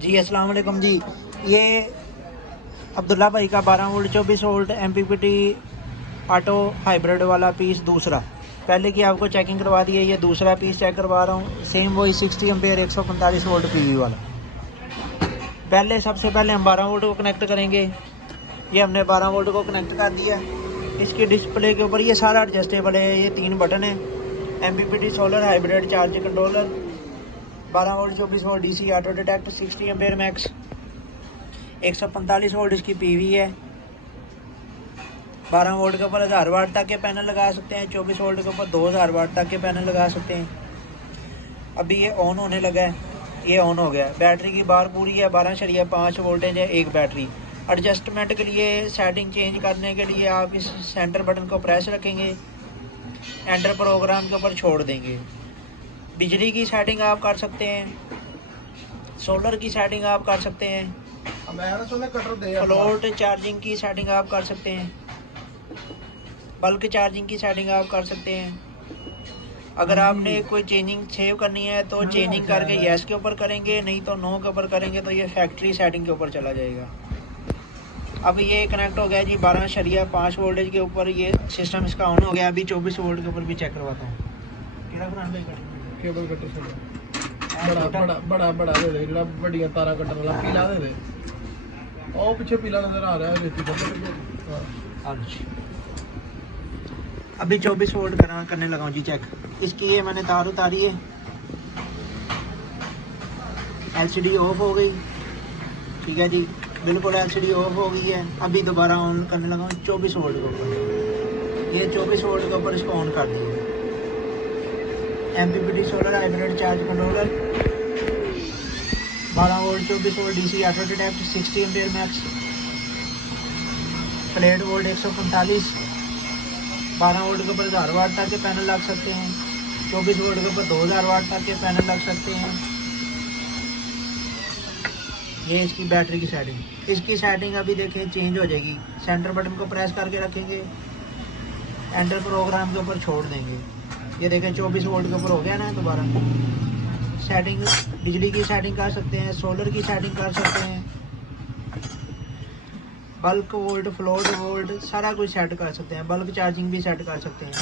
जी अस्सलाम वालेकुम जी। ये अब्दुल्ला भाई का 12 volt 24 volt MPPT auto hybrid वाला पीस दूसरा, पहले की आपको चेकिंग करवा दी है, ये दूसरा पीस चेक करवा रहा हूँ। सेम वही 60 एम्पेयर 145 वोल्ट पीवी वाला। सबसे पहले हम 12 वोल्ट को कनेक्ट करेंगे। ये हमने 12 वोल्ट को कनेक्ट कर दिया। इसकी डिस्प्ले के ऊपर ये सारा एडजस्टेबल है, ये 3 बटन है। MPPT solar hybrid charge controller, 12 volt 24 volt DC auto detect, 60 ampere max, 145 volt इसकी पीवी है। 12 वोल्ट के ऊपर 1000 वाट तक के पैनल लगा सकते हैं, 24 वोल्ट के ऊपर 2000 वाट तक के पैनल लगा सकते हैं। अभी ये ऑन होने लगा है, ये ऑन हो गया। बैटरी की बार पूरी है, 12.5 वोल्टेज है एक बैटरी। एडजस्टमेंट के लिए, सेटिंग चेंज करने के लिए आप इस सेंटर बटन को प्रेस रखेंगे, एंटर प्रोग्राम के ऊपर छोड़ देंगे। बिजली की सेटिंग आप कर सकते हैं, सोलर की सेटिंग आप कर सकते हैं, फ्लोट चार्जिंग की सेटिंग आप कर सकते हैं, बल्क चार्जिंग की सेटिंग आप कर सकते हैं। अगर आपने कोई चेंजिंग सेव करनी है तो चेंजिंग करके यस के ऊपर करेंगे, नहीं तो नो के ऊपर करेंगे तो ये फैक्ट्री सेटिंग के ऊपर चला जाएगा। अब ये कनेक्ट हो गया जी 12.5 वोल्टेज के ऊपर, ये सिस्टम इसका ऑन हो गया। अभी 24 वोल्ट के ऊपर भी चेक करवाता हूँ। केबल कटर बड़ा बड़ा दे दे, जेड़ा बड़िया तारा कटर वाला पीला दे दे। ओ पीछे पीला नजर आ रहा है रेती का। अभी 24 वोल्ट करने लगा हूँ जी चेक। इसकी ये मैंने तार उतारी है, एलसीडी ऑफ हो गई। ठीक है जी, बिल्कुल एलसीडी ऑफ हो गई है। अभी दोबारा ऑन करने लगा हूँ 24 वोल्ट के ऊपर। ये 24 वोल्ट के ऊपर इसको ऑन कर दिया। MPPT solar hybrid charge controller, 12 volt 24 volt DC auto detect, 60 ampere max, flat volt 145, 12 volt के ऊपर 1000 वाट तक के पैनल लग सकते हैं, 24 वोल्ट के ऊपर 2000 वाट तक के पैनल लग सकते हैं। ये इसकी बैटरी की सेटिंग। इसकी सेटिंग अभी देखें चेंज हो जाएगी। सेंटर बटन को प्रेस करके रखेंगे, एंटर प्रोग्राम के ऊपर छोड़ देंगे। ये देखें 24 वोल्ट के ऊपर हो गया ना। दोबारा सेटिंग, बिजली की सेटिंग कर सकते हैं, सोलर की सेटिंग कर सकते हैं, बल्क वोल्ट, फ्लोट वोल्ट, सारा कुछ सेट कर सकते हैं। बल्क चार्जिंग भी सेट कर सकते हैं।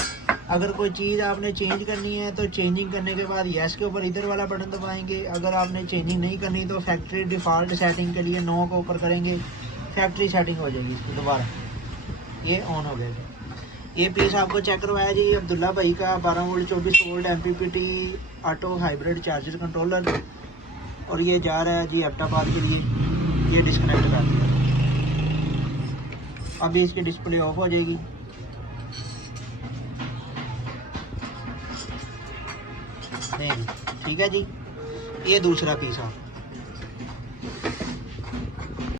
अगर कोई चीज़ आपने चेंज करनी है तो चेंजिंग करने के बाद यस के ऊपर इधर वाला बटन दबाएंगे। अगर आपने चेंजिंग नहीं करनी तो फैक्ट्री डिफ़ॉल्ट सेटिंग के लिए नो के ऊपर करेंगे, फैक्ट्री सेटिंग हो जाएगी इसकी। दोबारा ये ऑन हो गया। ये पीस आपको चेक करवाया जी अब्दुल्ला भाई का 12 volt 24 volt MPPT auto hybrid charger controller. और ये जा रहा है जी एप्टापार के लिए। ये डिस्कनेक्ट कर दिया। अभी इसकी डिस्प्ले ऑफ हो जाएगी। नहीं, ठीक है जी। ये दूसरा पीस आप